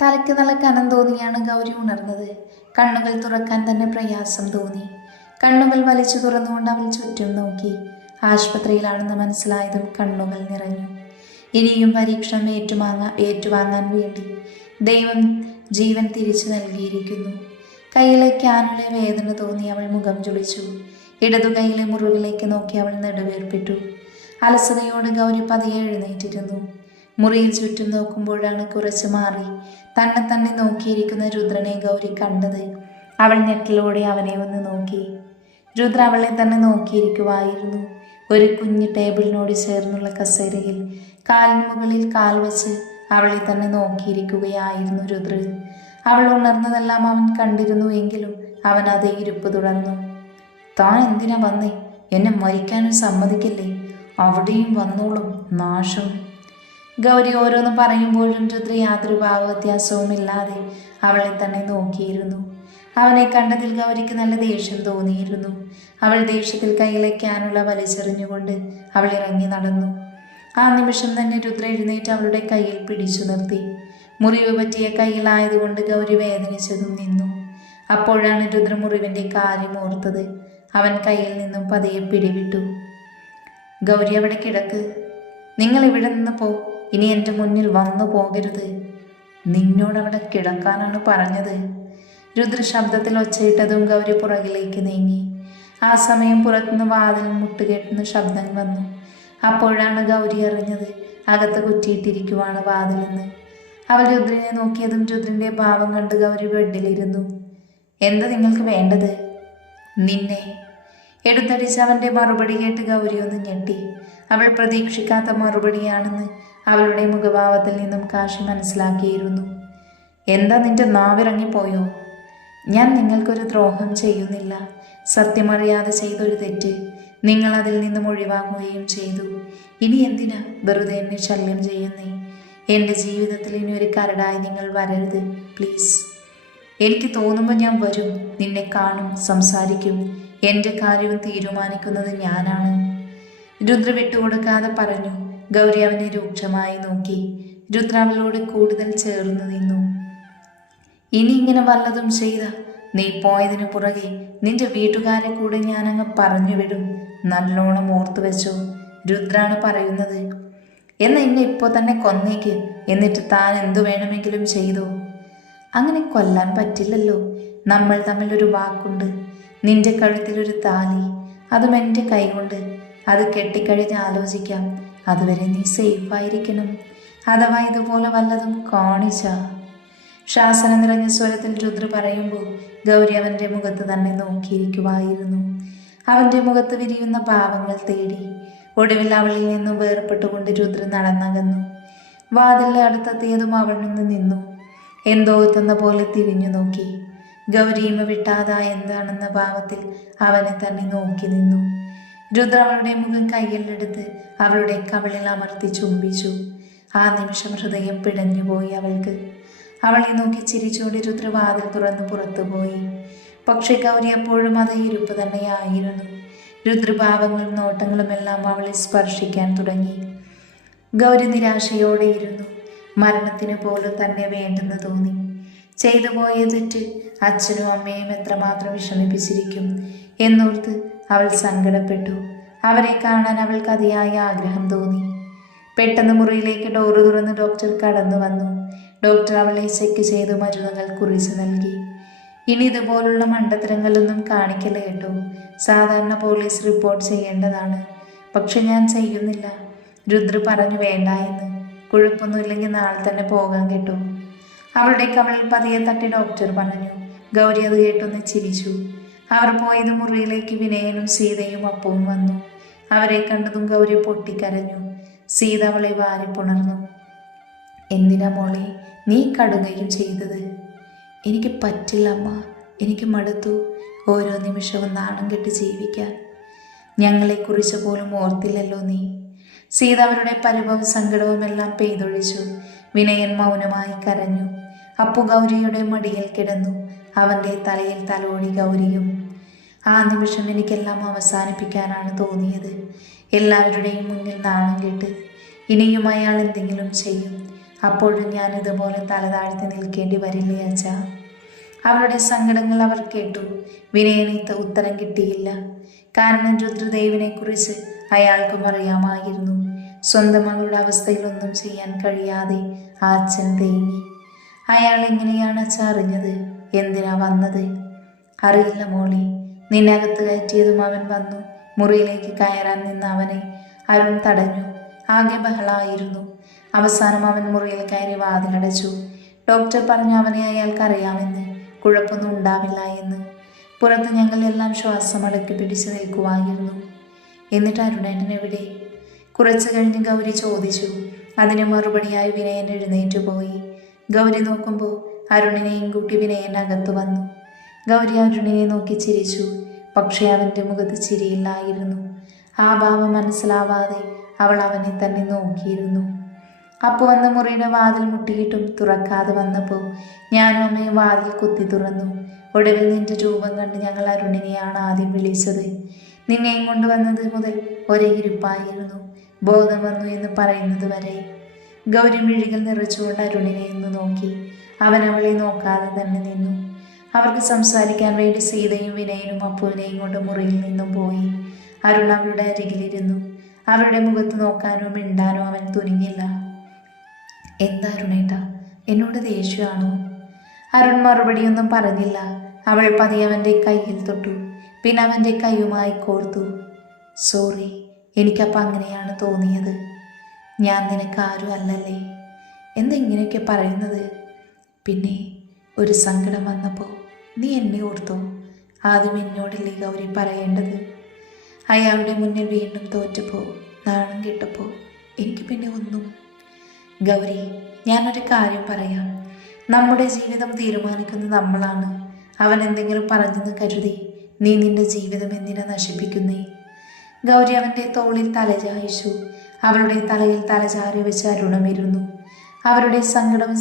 തലയ്ക്ക് നല്ല കനം തോന്നിയാണ് ഗൗരി ഉണർന്നത്. കണ്ണുകൾ തുറക്കാൻ തന്നെ പ്രയാസം തോന്നി. കണ്ണുകൾ വലിച്ചു തുറന്നുകൊണ്ട് അവൾ ചുറ്റും നോക്കി. ആശുപത്രിയിലാണെന്ന് മനസ്സിലായതും കണ്ണുകൾ നിറഞ്ഞു. ഇനിയും പരീക്ഷണം ഏറ്റുവാങ്ങാൻ വേണ്ടി ദൈവം ജീവൻ തിരിച്ചു നൽകിയിരിക്കുന്നു. കയ്യിലെ ക്യാനുള്ള വേദന തോന്നി അവൾ മുഖം ചുളിച്ചു. ഇടതു കൈയിലെ മുറിവിലേക്ക് നോക്കി അവൾ നെടുവേർപ്പിട്ടു. അലസതയോട് ഗൗരി പതിയെ എഴുന്നേറ്റിരുന്നു. മുറിയിൽ ചുറ്റും നോക്കുമ്പോഴാണ് കുറച്ച് മാറി തന്നെ നോക്കിയിരിക്കുന്ന രുദ്രനെ ഗൗരി കണ്ടത്. അവൾ ഞെട്ടലോടെ അവനെ ഒന്ന് നോക്കി. രുദ്ര അവളെ തന്നെ നോക്കിയിരിക്കുവായിരുന്നു. ഒരു കുഞ്ഞു ടേബിളിനോട് ചേർന്നുള്ള കസേരയിൽ കാലിന് മുകളിൽ കാൽ വച്ച് അവളെ തന്നെ നോക്കിയിരിക്കുകയായിരുന്നു രുദ്ര. അവൾ ഉണർന്നതെല്ലാം അവൻ കണ്ടിരുന്നു. എങ്കിലും അവൻ അതേ ഇരിപ്പ് തുടർന്നു. താൻ എന്തിനാ വന്നേ? എന്നെ മരിക്കാനും സമ്മതിക്കില്ലേ? അവിടെയും വന്നോളും നാശം. ഗൗരി ഓരോന്ന് പറയുമ്പോഴും രുദ്ര യാതൊരു ഭാവവ്യത്യാസവുമില്ലാതെ അവളെ തന്നെ നോക്കിയിരുന്നു. അവനെ കണ്ടതിൽ ഗൗരിക്ക് നല്ല ദേഷ്യം തോന്നിയിരുന്നു. അവൾ ദേഷ്യത്തിൽ കയ്യിലേക്കാനുള്ള വലിച്ചെറിഞ്ഞുകൊണ്ട് അവൾ ഇറങ്ങി നടന്നു. ആ നിമിഷം തന്നെ രുദ്ര എഴുന്നേറ്റ് അവളുടെ കയ്യിൽ പിടിച്ചു നിർത്തി. മുറിവ് പറ്റിയ കയ്യിലായതുകൊണ്ട് ഗൗരി വേദനിച്ചതും നിന്നു. അപ്പോഴാണ് രുദ്ര മുറിവിൻ്റെ കാര്യം ഓർത്തത്. അവൻ കയ്യിൽ നിന്നും പതിയെ പിടിവിട്ടു. ഗൗരി അവിടെ കിടക്ക്. നിങ്ങൾ ഇവിടെ നിന്ന് പോ. ഇനി എൻ്റെ മുന്നിൽ വന്നു പോകരുത്. നിന്നോടവിടെ കിടക്കാനാണ് പറഞ്ഞത്. രുദ്ര ശബ്ദത്തിൽ ഒച്ചയിട്ടതും ഗൗരി പുറകിലേക്ക് നീങ്ങി. ആ സമയം പുറത്തുനിന്ന് വാതിൽ മുട്ടുകെട്ടുന്ന ശബ്ദം വന്നു. അപ്പോഴാണ് ഗൗരി അറിഞ്ഞത് അകത്ത് കുറ്റിയിട്ടിരിക്കുവാണ് വാതിലെന്ന്. അവൾ രുദ്രനെ നോക്കിയതും രുദ്രൻ്റെ ഭാവം കണ്ട് ഗൗരി ബെഡിലിരുന്നു. എന്താ നിങ്ങൾക്ക് വേണ്ടത്? നിന്നെ. എടുത്തടിച്ച് അവൻ്റെ മറുപടി കേട്ട് ഗൗരി ഒന്ന് ഞെട്ടി. അവൾ പ്രതീക്ഷിക്കാത്ത മറുപടിയാണെന്ന് അവളുടെ മുഖഭാവത്തിൽ നിന്നും കാശി മനസ്സിലാക്കിയിരുന്നു. എന്താ നിന്റെ നാവിറങ്ങിപ്പോയോ? ഞാൻ നിങ്ങൾക്കൊരു ദ്രോഹം ചെയ്യുന്നില്ല. സത്യമറിയാതെ ചെയ്തൊരു തെറ്റ് നിങ്ങൾ അതിൽ നിന്നും ഒഴിവാക്കുകയും ചെയ്തു. ഇനി എന്തിനാ വെറുതെ എന്നെ ശല്യം ചെയ്യുന്നേ? എൻ്റെ ജീവിതത്തിൽ ഇനി ഒരു കരടായി നിങ്ങൾ വരരുത് പ്ലീസ്. എനിക്ക് തോന്നുമ്പോൾ ഞാൻ വരും, നിന്നെ കാണും, സംസാരിക്കും. എൻ്റെ കാര്യവും തീരുമാനിക്കുന്നത് ഞാനാണ്. രുദ്ര വിട്ടുകൊടുക്കാതെ പറഞ്ഞു. ഗൗരി അവനെ രൂക്ഷമായി നോക്കി. രുദ്ര അവളോട് കൂടുതൽ ചേർന്ന് നിന്നു. ഇനി ഇങ്ങനെ വല്ലതും ചെയ്ത നീ പോയതിനു പുറകെ നിന്റെ വീട്ടുകാരെ കൂടെ ഞാനങ്ങ് പറഞ്ഞു വിടും. നല്ലോണം ഓർത്തു വെച്ചോ. രുദ്രാണ് പറയുന്നത്. എന്നാൽ എന്നെ ഇപ്പോൾ തന്നെ കൊന്നേക്ക്. എന്നിട്ട് താൻ എന്തു വേണമെങ്കിലും ചെയ്തോ. അങ്ങനെ കൊല്ലാൻ പറ്റില്ലല്ലോ. നമ്മൾ തമ്മിലൊരു വാക്കുണ്ട്. നിന്റെ കഴുത്തിലൊരു താലി, അതും എൻ്റെ കൈകൊണ്ട്. അത് കെട്ടിക്കഴിഞ്ഞ് ആലോചിക്കാം. അതുവരെ നീ സേഫായിരിക്കണം. അഥവാ ഇതുപോലെ വല്ലതും കാണിച്ച. ശാസനം നിറഞ്ഞ സ്വരത്തിൽ രുദ്ര പറയുമ്പോൾ ഗൗരി അവൻ്റെ മുഖത്ത് തന്നെ നോക്കിയിരിക്കുവായിരുന്നു. അവൻ്റെ മുഖത്ത് വിരിയുന്ന ഭാവങ്ങൾ തേടി. ഒടുവിൽ അവളിൽ നിന്നും വേർപ്പെട്ടുകൊണ്ട് രുദ്ര നടന്നകന്നു. വാതിലിൽ അടുത്തെത്തിയതും അവൾ നിന്ന് നിന്നു. എന്തോ എത്തുന്ന പോലെ തിരിഞ്ഞു നോക്കി. ഗൗരിയമ വിട്ടാതാ എന്താണെന്ന ഭാവത്തിൽ അവനെ തന്നെ നോക്കി നിന്നു. രുദ്ര അവളുടെ മുഖം കയ്യിലെടുത്ത് അവളുടെ കവിളിൽ അമർത്തി ചുംബിച്ചു. ആ നിമിഷം ഹൃദയം പിടഞ്ഞുപോയി അവൾക്ക്. അവളെ നോക്കി ചിരിച്ചുകൊണ്ട് രുദ്ര വാതിൽ തുറന്ന് പുറത്തുപോയി. പക്ഷേ ഗൗരി അപ്പോഴും അതേ ഇരുപ്പ് തന്നെയായിരുന്നു. രുദ്രഭാവങ്ങളും നോട്ടങ്ങളും എല്ലാം അവളെ സ്പർശിക്കാൻ തുടങ്ങി. ഗൗരി നിരാശയോടെ ഇരുന്നു. മരണത്തിന് പോലും തന്നെ വേണ്ടെന്ന് തോന്നി. ചെയ്തു പോയ തെറ്റ് അച്ഛനും അമ്മയും എത്രമാത്രം വിഷമിപ്പിച്ചിരിക്കും എന്നോർത്ത് അവൾ സങ്കടപ്പെട്ടു. അവരെ കാണാൻ അവൾക്ക് അതിയായ ആഗ്രഹം തോന്നി. പെട്ടെന്ന് മുറിയിലേക്ക് ഡോറ് തുറന്ന് ഡോക്ടർ കടന്നു വന്നു. ഡോക്ടർ അവളെ ചെക്ക് ചെയ്ത് മരുന്നുകൾ കുറിച്ച് നൽകി. ഇനി ഇതുപോലുള്ള മണ്ടത്തരങ്ങളൊന്നും കാണിക്കല്ല കേട്ടോ. സാധാരണ പോലീസ് റിപ്പോർട്ട് ചെയ്യേണ്ടതാണ്. പക്ഷെ ഞാൻ ചെയ്യുന്നില്ല. രുദ്ര പറഞ്ഞു വേണ്ട എന്ന്. കുഴപ്പമൊന്നുമില്ലെങ്കിൽ നാളെ തന്നെ പോകാൻ കേട്ടോ. അവളുടെ കവളിൽ പതിയെ തട്ടി ഡോക്ടർ പറഞ്ഞു. ഗൗരി അത് കേട്ടൊന്ന് ചിരിച്ചു. അവർ പോയത് മുറിയിലേക്ക് വിനയനും സീതയും അപ്പവും വന്നു. അവരെ കണ്ടതും ഗൗരി പൊട്ടിക്കരഞ്ഞു. സീത അവളെ വാരിപ്പുണർന്നു. എന്തിനാ മോളെ നീ കടുകയും ചെയ്തത്? എനിക്ക് പറ്റില്ല അമ്മ. എനിക്ക് മടുത്തു ഓരോ നിമിഷവും നാണം കെട്ട് ജീവിക്കാൻ. ഞങ്ങളെക്കുറിച്ച് പോലും ഓർത്തില്ലല്ലോ നീ. സീത അവരുടെ പരിഭവ സങ്കടവും എല്ലാം പെയ്തൊഴിച്ചു. വിനയൻ മൗനമായി കരഞ്ഞു. അപ്പു ഗൗരിയുടെ മടിയിൽ കിടന്നു. അവൻ്റെ തലയിൽ തലോടി ഗൗരിയും. ആ നിമിഷം എനിക്കെല്ലാം അവസാനിപ്പിക്കാനാണ് തോന്നിയത്. എല്ലാവരുടെയും മുന്നിൽ നാണം കെട്ട്. ഇനിയും അയാൾ എന്തെങ്കിലും ചെയ്യും. അപ്പോഴും ഞാൻ ഇതുപോലെ തല താഴ്ത്തി നിൽക്കേണ്ടി വരില്ലേ അച്ഛാ? അവളുടെ സങ്കടങ്ങൾ അവർ കേട്ടു. വിനയന് ഉത്തരം കിട്ടിയില്ല. കാരണം രുദ്രദേവിനെക്കുറിച്ച് അയാൾക്കും അറിയാമായിരുന്നു. സ്വന്തം മകളുടെ അവസ്ഥയിൽ ഒന്നും ചെയ്യാൻ കഴിയാതെ ആ അച്ഛൻ തേങ്ങി. അയാൾ എങ്ങനെയാണ് അച്ഛൻ അറിഞ്ഞത്? എന്തിനാ വന്നത്? അറിയില്ല മോളി. നിന്നകത്ത് കയറ്റിയതും അവൻ വന്നു. മുറിയിലേക്ക് കയറാൻ നിന്ന അവനെ അരുൺ തടഞ്ഞു. ആകെ ബഹളമായിരുന്നു. അവസാനം അവൻ മുറിയിൽ കയറി വാതിലടച്ചു. ഡോക്ടർ പറഞ്ഞു അവനെ അയാൾക്കറിയാമെന്ന്, കുഴപ്പമൊന്നും ഉണ്ടാവില്ല എന്ന്. പുറത്ത് ഞങ്ങൾ എല്ലാം ശ്വാസം അടക്കി പിടിച്ചു നിൽക്കുമായിരുന്നു. എന്നിട്ട് അരുണേട്ടൻ എവിടെ? കുറച്ചു കഴിഞ്ഞ് ഗൗരി ചോദിച്ചു. അതിന് മറുപടിയായി വിനയൻ എഴുന്നേറ്റു പോയി. ഗൗരി നോക്കുമ്പോൾ അരുണിനെയും കൂട്ടി വിനയൻ അകത്തു വന്നു. ഗൗരി അരുണിനെ നോക്കി ചിരിച്ചു. പക്ഷേ അവൻ്റെ മുഖത്ത് ചിരിയില്ലായിരുന്നു. ആ ഭാവം മനസ്സിലാവാതെ അവൾ അവനെ തന്നെ നോക്കിയിരുന്നു. അപ്പോൾ വന്ന് മുറിയുടെ വാതിൽ മുട്ടിയിട്ടും തുറക്കാതെ വന്നപ്പോൾ ഞാനും അമ്മയും വാതിൽ കുത്തി തുറന്നു. ഒടുവിൽ നിന്റെ രൂപം കണ്ട് ഞങ്ങൾ അരുണിനെയാണ് ആദ്യം വിളിച്ചത്. നിന്നെയും കൊണ്ടുവന്നത് മുതൽ ഒരേ ഇരിപ്പായിരുന്നു. ബോധം വന്നു എന്ന് പറയുന്നത് വരെ. ഗൗരി മിഴികൾ നിറച്ചുകൊണ്ട് അരുണിനെ ഒന്ന് നോക്കി. അവൻ അവളെ നോക്കാതെ തന്നെ നിന്നു. അവർക്ക് സംസാരിക്കാൻ വേണ്ടി സീതയും വിനയനും അപ്പുവിനെയും കൊണ്ട് മുറിയിൽ നിന്നും പോയി. അരുൺ അവളുടെ അരികിലിരുന്നു. അവരുടെ മുഖത്ത് നോക്കാനോ മിണ്ടാനോ അവൻ തുനിഞ്ഞില്ല. എന്താ അരുണേട്ടാ, എന്നോട് ദേഷ്യമാണോ? അരുൺ മറുപടിയൊന്നും പറഞ്ഞില്ല. അവൾ പതിയെ അവൻ്റെ കയ്യിൽ തൊട്ടു. പിന്നെ അവൻ്റെ കൈയുമായി കോർത്തു. സോറി, എനിക്കപ്പം അങ്ങനെയാണ് തോന്നിയത്. ഞാൻ നിനക്ക് ആരും അല്ലല്ലേ? എന്തെങ്ങനെയൊക്കെ പറയുന്നത്? പിന്നെ ഒരു സങ്കടം വന്നപ്പോൾ നീ എന്നെ ഓർത്തോ? ആദ്യം എന്നോടല്ലേ ഗൗരി പറയേണ്ടത്? അയാളുടെ മുന്നിൽ വീണ്ടും തോറ്റപ്പോൾ, നാണം കേട്ടപ്പോൾ എനിക്ക് പിന്നെ ഒന്നും. ഗൗരി, ഞാനൊരു കാര്യം പറയാം. നമ്മുടെ ജീവിതം തീരുമാനിക്കുന്നത് നമ്മളാണ്. അവൻ എന്തെങ്കിലും പറഞ്ഞെന്ന് കരുതി നീ നിന്റെ ജീവിതം എന്തിനാ നശിപ്പിക്കുന്നേ? ഗൗരി അവൻ്റെ തോളിൽ തലചായിച്ചു. അവളുടെ തലയിൽ തലചാരി വെച്ച് അരുണമിരുന്നു. അവരുടെ സങ്കടവും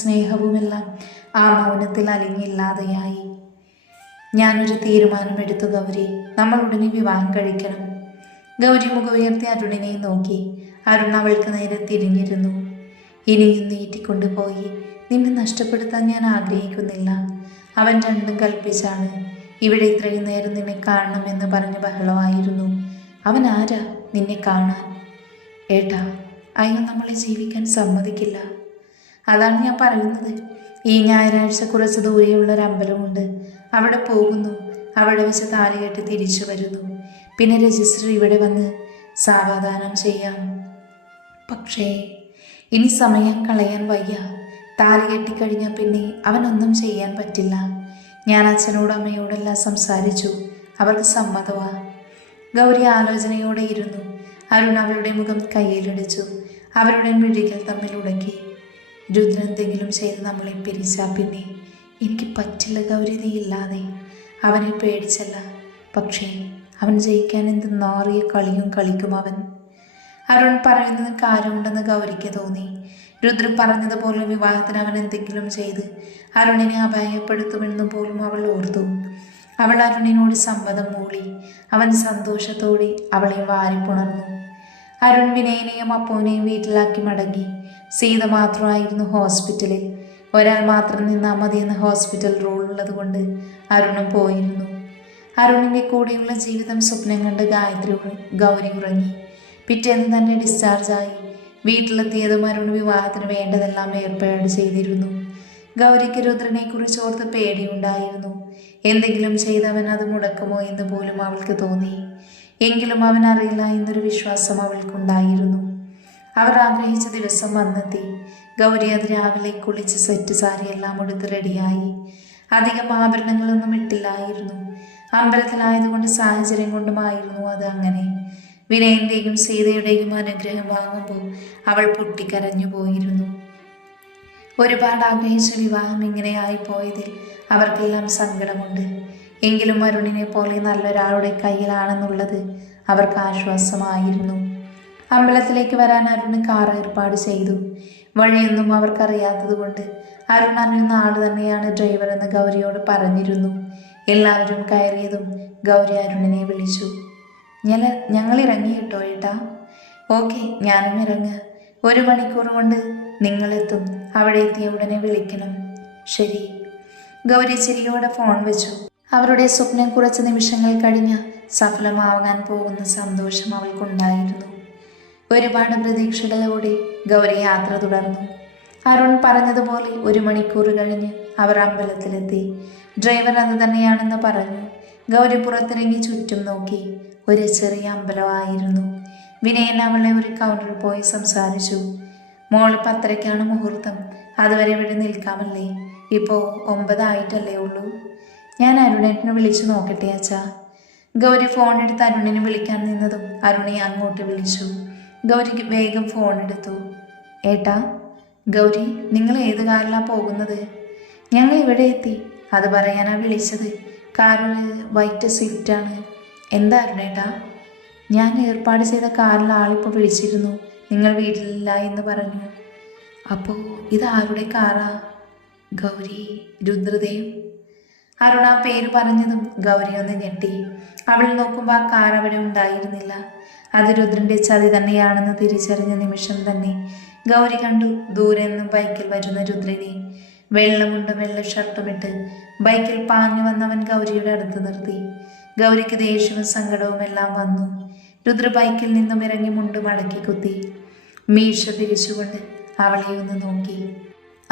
സ്നേഹവുമെല്ലാം ആ മൗനത്തിൽ അലിഞ്ഞില്ലാതെയായി. ഞാനൊരു തീരുമാനമെടുത്തു ഗൗരി, നമ്മൾ ഉടനെ വിവാഹം കഴിക്കണം. ഗൗരി മുഖം ഉയർത്തി അരുണിനെ നോക്കി. അരുൺ അവൾക്ക് നേരെ തിരിഞ്ഞിരുന്നു. ഇനിയും നീട്ടിക്കൊണ്ടുപോയി നിന്നെ നഷ്ടപ്പെടുത്താൻ ഞാൻ ആഗ്രഹിക്കുന്നില്ല. അവൻ രണ്ടും കൽപ്പിച്ചാണ് ഇവിടെ ഇത്രയും നേരം നിന്നെ കാണണമെന്ന് പറഞ്ഞ് ബഹളമായിരുന്നു. അവൻ ആരാ നിന്നെ കാണാൻ? ഏട്ടാ, അയാൾ നമ്മളെ ജീവിക്കാൻ സമ്മതിക്കില്ല. അതാണ് ഞാൻ പറയുന്നത്. ഈ ഞായറാഴ്ച കുറച്ച് ദൂരെയുള്ളൊരു അമ്പലമുണ്ട്. അവിടെ പോകുന്നു. അവിടെ വെച്ച് താലികെട്ടി തിരിച്ചു വരുന്നു. പിന്നെ രജിസ്റ്റർ ഇവിടെ വന്ന് സാവധാനം ചെയ്യാം. പക്ഷേ ഇനി സമയം കളയാൻ വയ്യ. താലി കെട്ടിക്കഴിഞ്ഞാൽ പിന്നെ അവനൊന്നും ചെയ്യാൻ പറ്റില്ല. ഞാൻ അച്ഛനോടും അമ്മയോടെല്ലാം സംസാരിച്ചു. അവർക്ക് സമ്മതമാ. ഗൗരി ആലോചനയോടെ ഇരുന്നു. അരുൺ അവളുടെ മുഖം കയ്യിലിടിച്ചു. അവരുടെ മിഴികൾ തമ്മിൽ ഉടക്കി. രുദ്രൻ എന്തെങ്കിലും ചെയ്ത് നമ്മളെ പിരിച്ചാൽ പിന്നെ എനിക്ക് പറ്റില്ല ഗൗരി, നീ ഇല്ലാതെ. അവനെ പേടിച്ചല്ല, പക്ഷേ അവൻ ജയിക്കാൻ എന്ത് നാറിയ കളിയും കളിക്കും അവൻ. അരുൺ പറയുന്നത് കാര്യമുണ്ടെന്ന് ഗൗരിക്ക് തോന്നി. രുദ്രൻ പറഞ്ഞതുപോലെ വിവാഹത്തിന് അവൻ എന്തെങ്കിലും ചെയ്ത് അരുണിനെ അപായപ്പെടുത്തുമെന്നും പോലും അവൾ ഓർത്തു. അവൾ അരുണിനോട് സമ്മതം മൂളി. അവൻ സന്തോഷത്തോടെ അവളെ വാരിപ്പുണർന്നു. അരുൺ വിനയനെയും അപ്പുവിനെയും വീട്ടിലാക്കി മടങ്ങി. സീത മാത്രമായിരുന്നു ഹോസ്പിറ്റലിൽ. ഒരാൾ മാത്രം നിന്നാൽ മതിയെന്ന ഹോസ്പിറ്റൽ റൂൾ ഉള്ളത് കൊണ്ട് അരുണും പോയിരുന്നു. അരുണിൻ്റെ കൂടെയുള്ള ജീവിതം സ്വപ്നം കണ്ട് ഗൗരി ഉറങ്ങി. പിറ്റേന്ന് തന്നെ ഡിസ്ചാർജായി. വീട്ടിലെത്തിയതും അരുൺ വിവാഹത്തിന് വേണ്ടതെല്ലാം ഏർപ്പാട് ചെയ്തിരുന്നു. ഗൗരിക്ക് രുദ്രനെ കുറിച്ച് ഓർത്ത് പേടിയുണ്ടായിരുന്നു. എന്തെങ്കിലും ചെയ്തവൻ അത് മുടക്കുമോ എന്ന് പോലും അവൾക്ക് തോന്നി. എങ്കിലും അവൻ അറിയില്ല എന്നൊരു വിശ്വാസം അവൾക്കുണ്ടായിരുന്നു. അവർ ആഗ്രഹിച്ച ദിവസം വന്നെത്തി. ഗൗരി അത് രാവിലെ കുളിച്ച് സെറ്റ് സാരിയെല്ലാം ഉടുത്ത് റെഡിയായി. അധികം ആഭരണങ്ങളൊന്നും ഇട്ടില്ലായിരുന്നു. അമ്പലത്തിലായതുകൊണ്ട് സാഹചര്യം കൊണ്ടുമായിരുന്നു അത് അങ്ങനെ. വിനയന്റെയും സീതയുടെയും അനുഗ്രഹം വാങ്ങുമ്പോൾ അവൾ പൊട്ടിക്കരഞ്ഞു പോയിരുന്നു. ഒരുപാട് ആഗ്രഹിച്ച വിവാഹം ഇങ്ങനെയായി പോയതിൽ അവർക്കെല്ലാം സങ്കടമുണ്ട്. എങ്കിലും അരുണിനെ പോലെ നല്ലൊരാളുടെ കയ്യിലാണെന്നുള്ളത് അവർക്ക് ആശ്വാസമായിരുന്നു. അമ്പലത്തിലേക്ക് വരാൻ അരുണ് കാർ ഏർപ്പാട് ചെയ്തു. വഴിയൊന്നും അവർക്കറിയാത്തത് കൊണ്ട് അരുൺ അറിയുന്ന ആൾ തന്നെയാണ് ഡ്രൈവർ എന്ന് ഗൗരിയോട് പറഞ്ഞിരുന്നു. എല്ലാവരും കയറിയതും ഗൗരി അരുണിനെ വിളിച്ചു. ഞങ്ങൾ ഇറങ്ങി കേട്ടോ ഏട്ടാ. ഓക്കെ, ഞാനും ഇറങ്ങ്. 1 മണിക്കൂർ കൊണ്ട് നിങ്ങളെത്തും. അവിടെ എത്തിയ ഉടനെ വിളിക്കണം. ശരി. ഗൗരി ചിരിയോടെ ഫോൺ വെച്ചു. അവരുടെ സ്വപ്നം കുറച്ച് നിമിഷങ്ങൾ കഴിഞ്ഞ് സഫലമാകാൻ പോകുന്ന സന്തോഷം അവൾക്കുണ്ടായിരുന്നു. ഒരുപാട് പ്രതീക്ഷകളോടെ ഗൗരി യാത്ര തുടർന്നു. അരുൺ പറഞ്ഞതുപോലെ 1 മണിക്കൂർ കഴിഞ്ഞ് അവർ അമ്പലത്തിലെത്തി. ഡ്രൈവർ അത് തന്നെയാണെന്ന് പറഞ്ഞു. ഗൗരി പുറത്തിറങ്ങി ചുറ്റും നോക്കി. ഒരു ചെറിയ അമ്പലമായിരുന്നു. വിനയൻ അവളെ ഒരു കൗണ്ടറിൽ പോയി സംസാരിച്ചു. മോള് 10:30 മുഹൂർത്തം. അതുവരെ ഇവിടെ നിൽക്കാമല്ലേ? ഇപ്പോൾ 9 ആയിട്ടല്ലേ ഉള്ളൂ. ഞാൻ അരുണേട്ടനെ വിളിച്ചു നോക്കട്ടെ അച്ഛാ. ഗൗരി ഫോണെടുത്ത് അരുണിനെ വിളിക്കാൻ നിന്നതും അരുണെ അങ്ങോട്ട് വിളിച്ചു. ഗൗരിക്ക് വേഗം ഫോൺ എടുത്തു. ഏട്ടാ. ഗൗരി, നിങ്ങൾ ഏത് കാറിലാണ് പോകുന്നത്? ഞങ്ങൾ ഇവിടെ എത്തി. അത് പറയാനാ വിളിച്ചത്. കാറിൽ വൈറ്റ് സ്വിഫ്റ്റാണ്. എന്താ അരുണേട്ടാ? ഞാൻ ഏർപ്പാട് ചെയ്ത കാറിൽ ആളിപ്പോൾ വിളിച്ചിരുന്നു. നിങ്ങൾ വീട്ടിലില്ല എന്ന് പറഞ്ഞു. അപ്പോൾ ഇത് ആരുടെ കാറാ? ഗൗരി, രുദ്രദേവ്. അരുണ പേര് പറഞ്ഞതും ഗൗരി ഒന്ന് ഞെട്ടി. അവൾ നോക്കുമ്പോൾ ആ കാർ അവിടെ ഉണ്ടായിരുന്നില്ല. അത് രുദ്രന്റെ ചതി തന്നെയാണെന്ന് തിരിച്ചറിഞ്ഞ നിമിഷം തന്നെ ഗൗരി കണ്ടു ദൂരെ നിന്നും ബൈക്കിൽ വരുന്ന രുദ്രനെ. വെള്ളമുണ്ടും വെള്ള ഷർട്ടുമിട്ട് ബൈക്കിൽ പാഞ്ഞു വന്നവൻ ഗൗരിയുടെ അടുത്ത് നിർത്തി. ഗൗരിക്ക് ദേഷ്യവും സങ്കടവും എല്ലാം വന്നു. രുദ്ര ബൈക്കിൽ നിന്നും ഇറങ്ങി മുണ്ട് മടക്കി കുത്തി. മീശ പിരിച്ചുകൊണ്ട് അവളെ ഒന്ന് നോക്കി.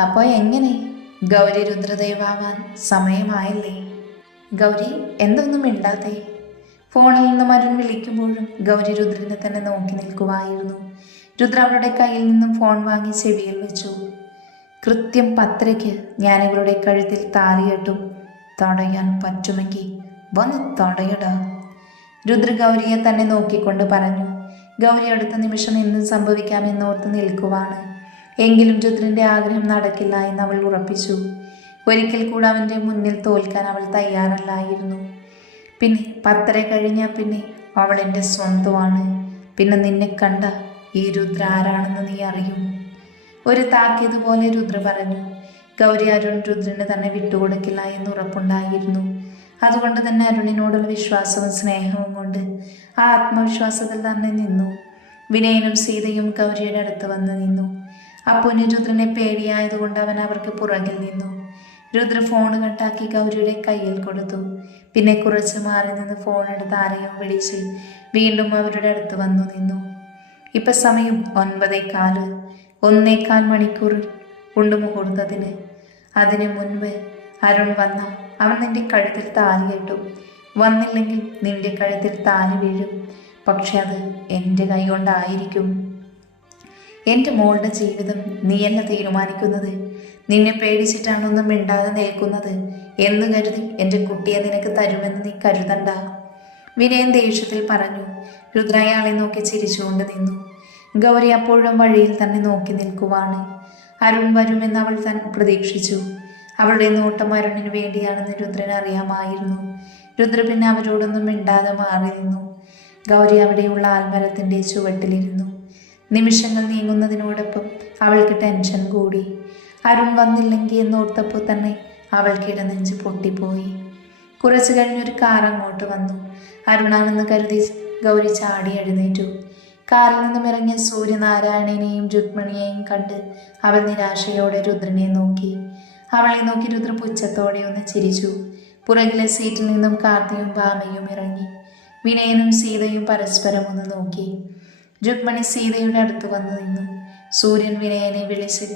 അപ്പോൾ എങ്ങനെ? ഗൗരി രുദ്രദേവാവാൻ സമയമായില്ലേ? ഗൗരി എന്തൊന്നും മിണ്ടാത്തേ? ഫോണിൽ നിന്നും അരുൺ വിളിക്കുമ്പോഴും ഗൗരി രുദ്രനെ തന്നെ നോക്കി നിൽക്കുമായിരുന്നു. രുദ്ര അവളുടെ കയ്യിൽ നിന്നും ഫോൺ വാങ്ങി ചെവിയിൽ വെച്ചു. കൃത്യം 10:30 ഞാൻ ഇവളുടെ കഴുത്തിൽ താലി കെട്ടും. തടയാൻ പറ്റുമെങ്കിൽ വന്ന് തടയടാ. രുദ്ര ഗൗരിയെ തന്നെ നോക്കിക്കൊണ്ട് പറഞ്ഞു. ഗൗരി അടുത്ത നിമിഷം എന്തും സംഭവിക്കാമെന്നോർത്ത് നിൽക്കുവാണ്. എങ്കിലും രുദ്രന്റെ ആഗ്രഹം നടക്കില്ല എന്ന് അവൾ ഉറപ്പിച്ചു. ഒരിക്കൽ കൂടെ അവൻ്റെ മുന്നിൽ തോൽക്കാൻ അവൾ തയ്യാറല്ലായിരുന്നു. പിന്നെ 10:30 കഴിഞ്ഞാൽ പിന്നെ അവൾ എൻ്റെ സ്വന്തമാണ്. പിന്നെ നിന്നെ കണ്ട ഈ രുദ്ര ആരാണെന്ന് നീ അറിയും. ഒരു താക്കീതുപോലെ രുദ്ര പറഞ്ഞു. ഗൗരി അരുൺ രുദ്രന് തന്നെ വിട്ടുകൊടുക്കില്ല എന്ന് ഉറപ്പുണ്ടായിരുന്നു. അതുകൊണ്ട് തന്നെ അരുണിനോടുള്ള വിശ്വാസവും സ്നേഹവും കൊണ്ട് ആ ആത്മവിശ്വാസത്തിൽ തന്നെ നിന്നു. വിനയനും സീതയും ഗൗരിയുടെ അടുത്ത് വന്ന് നിന്നു. അപ്പുന് രുദ്രനെ പേടിയായതുകൊണ്ട് അവൻ അവർക്ക് പുറകിൽ നിന്നു. രുദ്ര ഫോൺ കട്ടാക്കി ഗൗരിയുടെ കയ്യിൽ കൊടുത്തു. പിന്നെ കുറച്ച് മാറി നിന്ന് ഫോൺ എടുത്ത് ആരെയും വിളിച്ച് വീണ്ടും അവരുടെ അടുത്ത് വന്നു നിന്നു. ഇപ്പം സമയം 9:15. 1.25 മണിക്കൂർ ഉണ്ട് മുഹൂർത്തത്തിന്. അതിനു മുൻപ് അരുൺ വന്ന അവൻ നിന്റെ കഴുത്തിൽ താലി കെട്ടും. വന്നില്ലെങ്കിൽ നിന്റെ കഴുത്തിൽ താലി വീഴും. പക്ഷെ അത് എൻ്റെ കൈ കൊണ്ടായിരിക്കും. എൻ്റെ മോളുടെ ജീവിതം നീയല്ല തീരുമാനിക്കുന്നത്. നിന്നെ പേടിച്ചിട്ടാണൊന്നും മിണ്ടാതെ നിൽക്കുന്നത് എന്ന് കരുതി എൻ്റെ കുട്ടിയെ നിനക്ക് തരുമെന്ന് നീ കരുതണ്ട. വിനയൻ ദേഷ്യത്തിൽ പറഞ്ഞു. രുദ്ര അയാളെ നോക്കി ചിരിച്ചുകൊണ്ട് നിന്നു. ഗൗരി അപ്പോഴും വഴിയിൽ തന്നെ നോക്കി നിൽക്കുവാണ്. അരുൺ വരുമെന്ന് അവൾ തന്നെ പ്രതീക്ഷിച്ചു. അവളുടെ നോട്ടം അരുണിന് വേണ്ടിയാണെന്ന് രുദ്രന് അറിയാമായിരുന്നു. രുദ്ര പിന്നെ അവരോടൊന്നും മിണ്ടാതെ മാറി നിന്നു. ഗൗരി അവിടെയുള്ള ആൽമരത്തിൻ്റെ ചുവട്ടിലിരുന്നു. നിമിഷങ്ങൾ നീങ്ങുന്നതിനോടൊപ്പം അവൾക്ക് ടെൻഷൻ കൂടി. അരുൺ വന്നില്ലെങ്കിൽ എന്നോർത്തപ്പോൾ തന്നെ അവൾക്ക് ഇടനെഞ്ച് പൊട്ടിപ്പോയി. കുറച്ചു കഴിഞ്ഞൊരു കാർ അങ്ങോട്ട് വന്നു. അരുണാണെന്ന് കരുതി ഗൗരി ചാടി എഴുന്നേറ്റു. കാറിൽ നിന്നും ഇറങ്ങിയ സൂര്യനാരായണനെയും രുക്മിണിയെയും കണ്ട് അവൾ നിരാശയോടെ രുദ്രനെ നോക്കി. അവളെ നോക്കി രുദ്ര പുച്ഛത്തോടെ ഒന്ന് ചിരിച്ചു. പുറകിലെ സീറ്റിൽ നിന്നും കാർത്തിയും ഭാമയും ഇറങ്ങി. വിനയനും സീതയും പരസ്പരം ഒന്ന് നോക്കി. രുക്മിണി സീതയുടെ അടുത്ത് വന്നു നിന്നു. സൂര്യൻ വിനയനെ വിളിച്ച്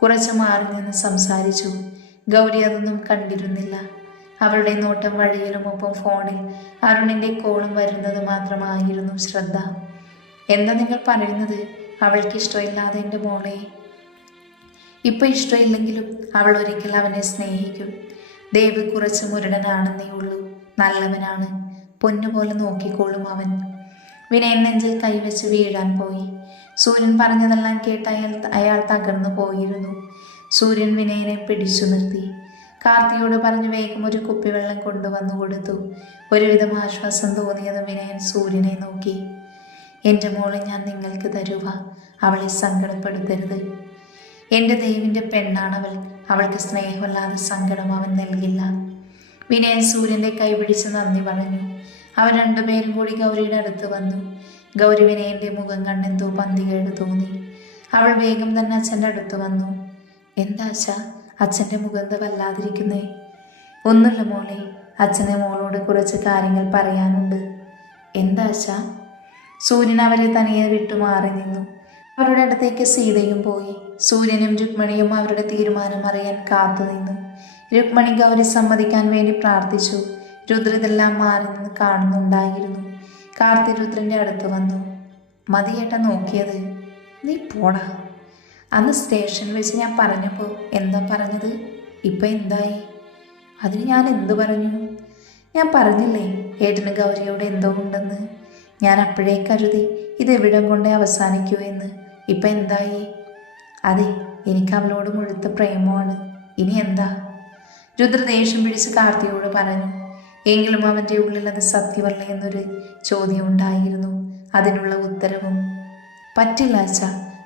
കുറച്ച് മാറി നിന്ന് സംസാരിച്ചു. ഗൗരി അതൊന്നും കണ്ടിരുന്നില്ല. അവളുടെ നോട്ടം വഴിയിലുമൊപ്പം ഫോണിൽ അരുണിൻ്റെ കോളും വരുന്നത് മാത്രമായിരുന്നു ശ്രദ്ധ. എന്താ നിങ്ങൾ പറയുന്നത്? അവൾക്ക് ഇഷ്ടമില്ലാതെ എൻ്റെ മോളെ? ഇപ്പം ഇഷ്ടമില്ലെങ്കിലും അവൾ ഒരിക്കൽ അവനെ സ്നേഹിക്കും. ദേവ് കുറച്ച് മുരടനാണെന്നേ ഉള്ളൂ. നല്ലവനാണ്. പൊന്നുപോലെ നോക്കിക്കോളും അവൻ. വിനയൻ നെഞ്ചിൽ കൈവച്ച് വീഴാൻ പോയി. സൂര്യൻ പറഞ്ഞതെല്ലാം കേട്ട് അയാൾ തകർന്നു പോയിരുന്നു. സൂര്യൻ വിനയനെ പിടിച്ചു നിർത്തി. കാർത്തിയോട് പറഞ്ഞു വേഗം ഒരു കുപ്പിവെള്ളം കൊണ്ടുവന്നു കൊടുത്തു. ഒരുവിധം ആശ്വാസം തോന്നിയതും വിനയൻ സൂര്യനെ നോക്കി. എൻ്റെ മോളെ ഞാൻ നിങ്ങൾക്ക് തരുക. അവളെ സങ്കടപ്പെടുത്തരുത്. എൻ്റെ ദേവിൻ്റെ പെണ്ണാണവൾ. അവൾക്ക് സ്നേഹമല്ലാതെ സങ്കടം അവൻ നൽകില്ല. വിനയൻ സൂര്യൻ്റെ കൈ പിടിച്ച് നന്ദി പറഞ്ഞു. അവർ രണ്ടുപേരും കൂടി ഗൗരിയുടെ അടുത്ത് വന്നു. ഗൗരി വിനയൻ്റെ മുഖം കണ്ടെന്തോ പന്തികേട് തോന്നി. അവൾ വേഗം തന്നെ അച്ഛൻ്റെ അടുത്ത് വന്നു. എന്താ അച്ഛ, അച്ഛൻ്റെ മുഖത്ത് വല്ലാതിരിക്കുന്നേ? ഒന്നുമില്ല മോളെ, അച്ഛനെ മോളോട് കുറച്ച് കാര്യങ്ങൾ പറയാനുണ്ട്. എന്താ അച്ഛ? സൂര്യൻ അവരെ തനിയെ വിട്ടുമാറി നിന്നു. അവരുടെ അടുത്തേക്ക് സീതയും പോയി. സൂര്യനും രുക്മിണിയും അവരുടെ തീരുമാനം അറിയാൻ കാത്തുനിന്നു. രുക്മിണി ഗൗരി സമ്മതിക്കാൻ വേണ്ടി പ്രാർത്ഥിച്ചു. രുദ്ര ഇതെല്ലാം മാറി നിന്ന് കാണുന്നുണ്ടായിരുന്നു. കാർത്തി രുദ്രൻ്റെ അടുത്ത് വന്നു. മതിയേട്ട നോക്കിയത്? നീ പോടാ. അന്ന് സ്റ്റേഷനിൽ വെച്ച് ഞാൻ പറഞ്ഞപ്പോൾ എന്താ പറഞ്ഞത്? ഇപ്പം എന്തായി? അതിന് ഞാൻ എന്തു പറഞ്ഞു? ഞാൻ പറഞ്ഞില്ലേ ഏട്ടന് ഗൗരിയോട് എന്തോ ഉണ്ടെന്ന്. ഞാൻ അപ്പോഴേ കരുതി ഇതെവിടം കൊണ്ടേ അവസാനിക്കൂ എന്ന്. ഇപ്പം എന്തായി? അതെ, എനിക്ക് അവളോട് മുഴുത്ത പ്രേമമാണ്. ഇനി എന്താ? രുദ്ര ദേഷ്യം പിടിച്ച് കാർത്തിയോട് പറഞ്ഞു. എങ്കിലും അവൻ്റെ ഉള്ളിൽ അത് സത്യമല്ല എന്നൊരു ചോദ്യം ഉണ്ടായിരുന്നു. അതിനുള്ള ഉത്തരവും പറ്റില്ല അച്ഛ.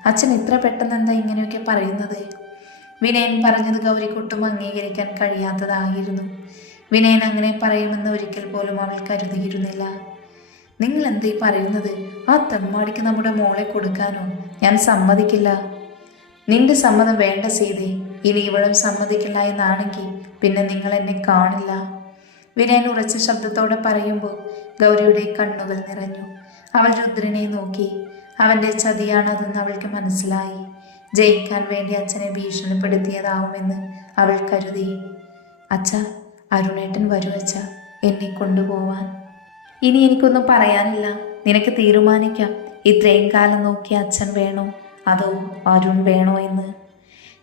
അച്ഛൻ ഇത്ര പെട്ടെന്ന് എന്താ ഇങ്ങനെയൊക്കെ പറയുന്നത്? വിനയൻ പറഞ്ഞത് ഗൗരിക്കൊട്ടും അംഗീകരിക്കാൻ കഴിയാത്തതായിരുന്നു. വിനയൻ അങ്ങനെ പറയുമെന്ന് ഒരിക്കൽ പോലും അവൾ കരുതിയിരുന്നില്ല. നിങ്ങൾ എന്തീ പറയുന്നത്? ആ തെമ്മാടിക്ക് നമ്മുടെ മോളെ കൊടുക്കാനോ? ഞാൻ സമ്മതിക്കില്ല. നിന്റെ സമ്മതം വേണ്ട സീതേ. ഇനി ഇവളും സമ്മതിക്കില്ല എന്നാണെങ്കിൽ പിന്നെ നിങ്ങൾ എന്നെ കാണില്ല. വിനയൻ ഉറച്ച ശബ്ദത്തോടെ പറയുമ്പോൾ ഗൗരിയുടെ കണ്ണുകൾ നിറഞ്ഞു. അവൾ രുദ്രനെ നോക്കി. അവൻ്റെ ചതിയാണതെന്ന് അവൾക്ക് മനസ്സിലായി. ജയിക്കാൻ വേണ്ടി അച്ഛനെ ഭീഷണിപ്പെടുത്തിയതാവുമെന്ന് അവൾ കരുതി. അച്ഛ, അരുണേട്ടൻ വരൂ അച്ഛ, എന്നെ കൊണ്ടുപോവാൻ. ഇനി എനിക്കൊന്നും പറയാനില്ല. നിനക്ക് തീരുമാനിക്കാം. ഇത്രയും കാലം നോക്കി അച്ഛൻ വേണോ അതോ അരുൺ വേണോ എന്ന്.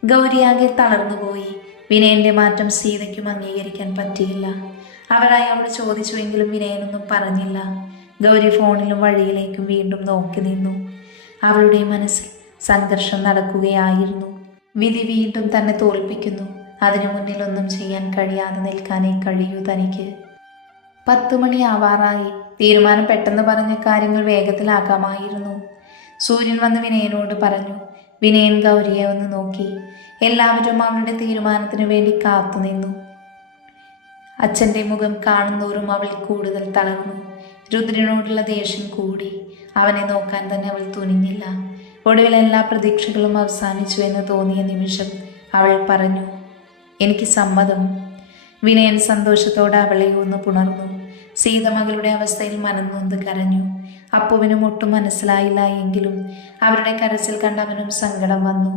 ഗൗരിയാകെ തളർന്നുപോയി. വിനയൻ്റെ മാറ്റം സീതയ്ക്കും അംഗീകരിക്കാൻ പറ്റിയില്ല. അവർ അയാളോട് ചോദിച്ചുവെങ്കിലും വിനയനൊന്നും പറഞ്ഞില്ല. ഗൗരി ഫോണിലും വഴിയിലേക്കും വീണ്ടും നോക്കി നിന്നു. അവളുടെ മനസ്സിൽ സംഘർഷം നടക്കുകയായിരുന്നു. വിധി വീണ്ടും തന്നെ തോൽപ്പിക്കുന്നു. അതിനു മുന്നിൽ ഒന്നും ചെയ്യാൻ കഴിയാതെ നിൽക്കാനേ കഴിയൂ തനിക്ക്. 10 മണി ആവാറായി. തീരുമാനം പെട്ടെന്ന് പറഞ്ഞ കാര്യങ്ങൾ വേഗത്തിലാക്കാമായിരുന്നു. സൂര്യൻ വന്ന് വിനയനോട് പറഞ്ഞു. വിനയൻ ഗൗരിയെ ഒന്ന് നോക്കി. എല്ലാവരും അവളുടെ തീരുമാനത്തിന് വേണ്ടി കാത്തുനിന്നു. അച്ഛൻ്റെ മുഖം കാണുന്നോറും അവൾ കൂടുതൽ തളർന്നു. രുദ്രനോടുള്ള ദേഷ്യം കൂടി. അവനെ നോക്കാൻ തന്നെ അവൾ തുനിഞ്ഞില്ല. ഒടുവിൽ എല്ലാ പ്രതീക്ഷകളും അവസാനിച്ചു എന്ന് തോന്നിയ നിമിഷം അവൾ പറഞ്ഞു, എനിക്ക് സമ്മതം. വിനയൻ സന്തോഷത്തോടെ അവളെ ഒന്ന് പുണർന്നു. സീത മകളുടെ അവസ്ഥയിൽ മനംനൊന്ത് കരഞ്ഞു. അപ്പുവിനും ഒട്ടും മനസ്സിലായില്ല എങ്കിലും അവരുടെ കരച്ചിൽ കണ്ട് അവനും സങ്കടം വന്നു.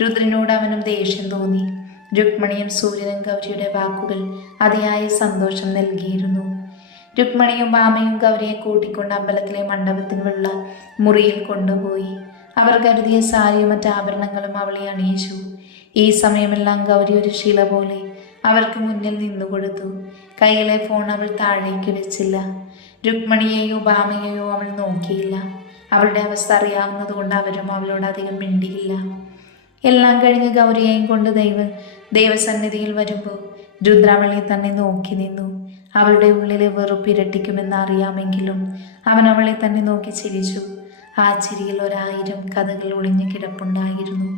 രുദ്രനോട് അവനും ദേഷ്യം തോന്നി. രുക്മിണിയും സൂര്യനും ഗൗരിയുടെ വാക്കുകൾ അതിയായ സന്തോഷം നൽകിയിരുന്നു. രുക്മിണിയും ഭാമയും ഗൗരിയെ കൂട്ടിക്കൊണ്ട് അമ്പലത്തിലെ മണ്ഡപത്തിനുള്ള മുറിയിൽ കൊണ്ടുപോയി. അവർ കരുതിയ സാരിയും മറ്റ് ആഭരണങ്ങളും അവളെ അണിയിച്ചു. ഈ സമയമെല്ലാം ഗൗരി ഒരു ശില പോലെ അവർക്ക് മുന്നിൽ നിന്നുകൊടുത്തു. കയ്യിലെ ഫോൺ അവൾ താഴേക്ക് വെച്ചില്ല. രുക്മിണിയെയോ ഭാമയെയോ അവൾ നോക്കിയില്ല. അവളുടെ അവസ്ഥ അറിയാവുന്നതുകൊണ്ട് അവരും അവളോട് അധികം മിണ്ടിയില്ല. എല്ലാം കഴിഞ്ഞ് ഗൗരിയെയും കൊണ്ട് ദൈവസന്നിധിയിൽ വരുമ്പോൾ രുദ്ര അവളെ തന്നെ നോക്കി നിന്നു. അവളുടെ ഉള്ളിലെ വെറുപ്പിരട്ടിക്കുമെന്ന് അറിയാമെങ്കിലും അവൻ അവളെ തന്നെ നോക്കി ചിരിച്ചു. ആ ചിരിയിൽ 1000 കഥകൾ ഒളിഞ്ഞു കിടപ്പുണ്ടായിരുന്നു.